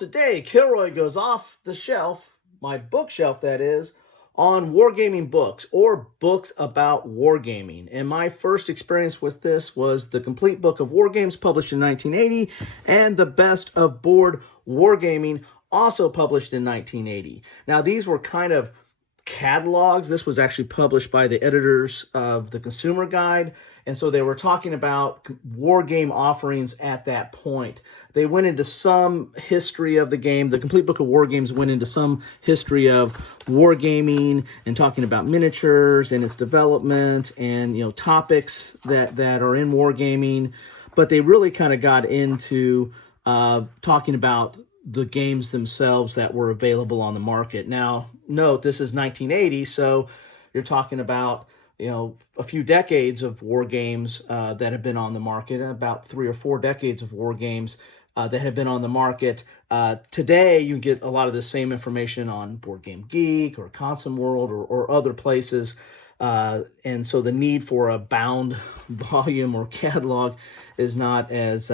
today Kilroy goes off the shelf, my bookshelf that is, on wargaming books or books about wargaming. And my first experience with this was the Complete Book of War Games, published in 1980, and the Best of Board Wargaming, also published in 1980. Now, these were kind of catalogs. This was actually published by the editors of the Consumer Guide, and so they were talking about war game offerings at that point. They went into some history of the game. The Complete Book of War Games went into some history of wargaming and talking about miniatures and its development and, you know, topics that are in wargaming, but they really kind of got into talking about the games themselves that were available on the market. Now, note, this is 1980, so you're talking about, you know, a few decades of war games that have been on the market, about 3 or 4 decades of war games that have been on the market. Today, you get a lot of the same information on Board Game Geek or Console World or other places. And so the need for a bound volume or catalog is not as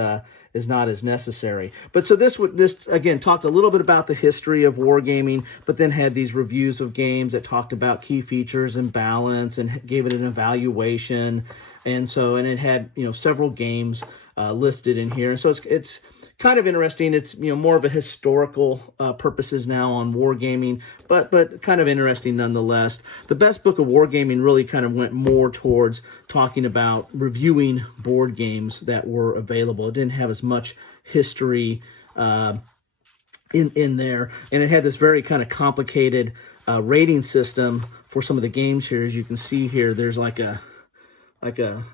necessary. But so this again talked a little bit about the history of wargaming, but then had these reviews of games that talked about key features and balance and gave it an evaluation. And it had, you know, several games listed in here. And so it's kind of interesting. It's, you know, more of a historical purposes now on wargaming, but kind of interesting nonetheless. The Best Book of Wargaming really kind of went more towards talking about reviewing board games that were available. It didn't have as much history in there, and it had this very kind of complicated rating system for some of the games here. As you can see here, there's like a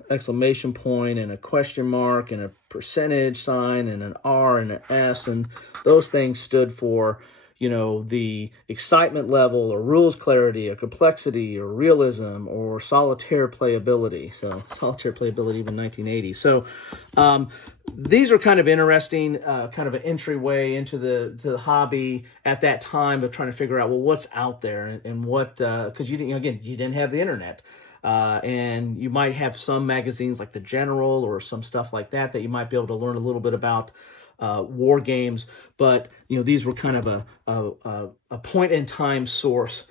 exclamation point and a question mark and a percentage sign and an R and an S, and those things stood for, you know, the excitement level or rules clarity or complexity or realism or solitaire playability. So solitaire playability, even 1980. So these are kind of interesting, kind of an entryway into the hobby at that time of trying to figure out, well, what's out there and what, because you didn't have the internet. And you might have some magazines like The General or some stuff like that you might be able to learn a little bit about war games. But, you know, these were kind of a point-in-time source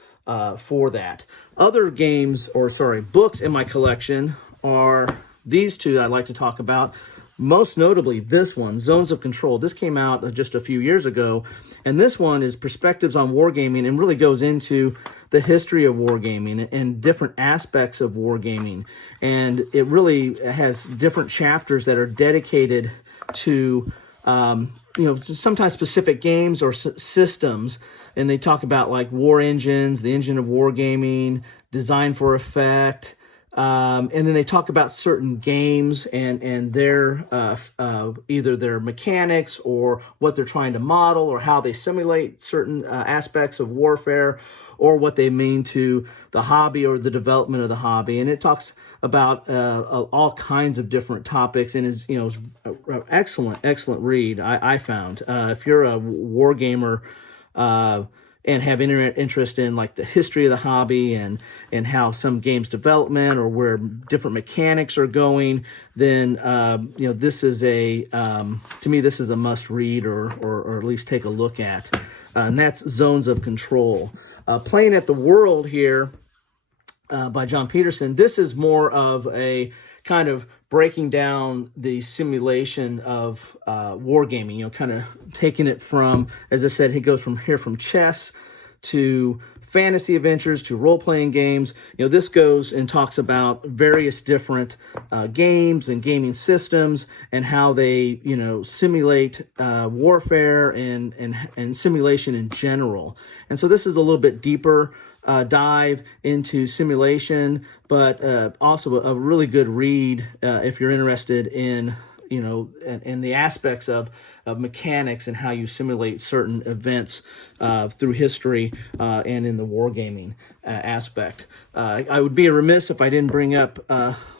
for that. Other books in my collection are these two I'd like to talk about. Most notably, this one, Zones of Control. This came out just a few years ago, and this one is Perspectives on Wargaming and really goes into the history of wargaming and different aspects of wargaming. And it really has different chapters that are dedicated to, you know, sometimes specific games or systems. And they talk about like war engines, the engine of wargaming, design for effect. And then they talk about certain games and their either their mechanics or what they're trying to model or how they simulate certain aspects of warfare or what they mean to the hobby or the development of the hobby. And it talks about all kinds of different topics and is, you know, an excellent read, I found. If you're a war gamer and have interest in like the history of the hobby and how some games development or where different mechanics are going, then you know, this is to me this is a must read or at least take a look at, and that's Zones of Control. Playing at the World here by John Peterson. This is more of a kind of breaking down the simulation of wargaming, you know, kind of taking it from, as I said, he goes from chess to fantasy adventures to role-playing games. You know, this goes and talks about various different games and gaming systems and how they, you know, simulate warfare and simulation in general. And so this is a little bit deeper dive into simulation, but also a really good read if you're interested in, you know, and the aspects of mechanics and how you simulate certain events through history and in the wargaming aspect. I would be remiss if I didn't bring up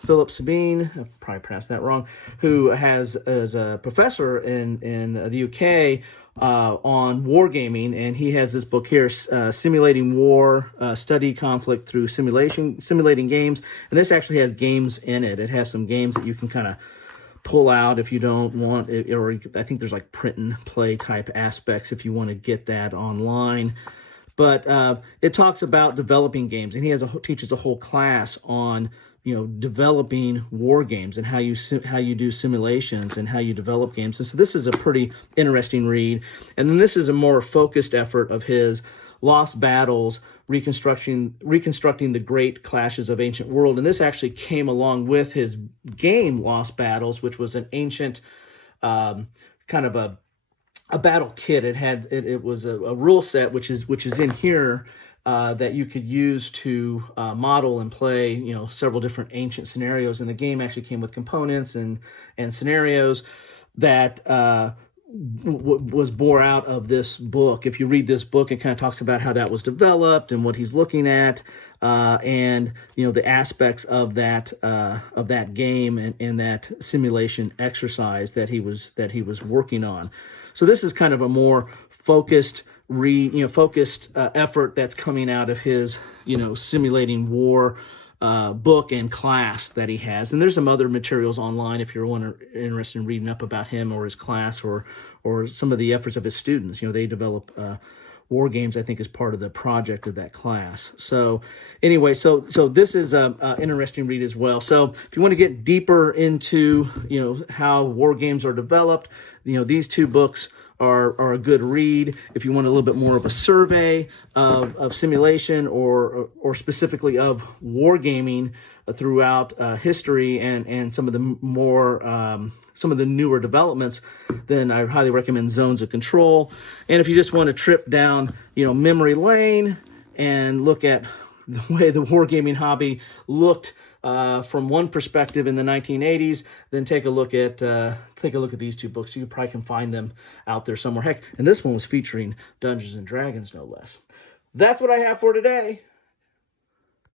Philip Sabine, I probably pronounced that wrong, who is a professor in the UK on wargaming, and he has this book here, Simulating War, Study Conflict Through Simulating Games, and this actually has games in it. It has some games that you can kind of pull out if you don't want it, or I think there's like print and play type aspects if you want to get that online. But it talks about developing games, and he teaches a whole class on developing war games and how you do simulations and how you develop games. And so this is a pretty interesting read. And then this is a more focused effort of his, Lost Battles, reconstructing the great clashes of ancient world. And this actually came along with his game Lost Battles, which was an ancient kind of a battle kit. It was a rule set which is in here that you could use to model and play several different ancient scenarios. And the game actually came with components and scenarios that was bore out of this book. If you read this book, it kind of talks about how that was developed and what he's looking at, and the aspects of that game and that simulation exercise that he was working on. So this is kind of a more focused effort that's coming out of his simulating war book and class that he has. And there's some other materials online if you're interested in reading up about him or his class or some of the efforts of his students. They develop war games, I think, as part of the project of that class. So anyway, so this is an interesting read as well. So if you want to get deeper into how war games are developed, these two books are a good read. If you want a little bit more of a survey of simulation or specifically of wargaming throughout history and some of the more some of the newer developments, then I highly recommend Zones of Control. And if you just want to trip down memory lane and look at the way the wargaming hobby looked from one perspective in the 1980s, then take a look at these two books. You probably can find them out there somewhere. Heck, and this one was featuring Dungeons and Dragons, no less. That's what I have for today.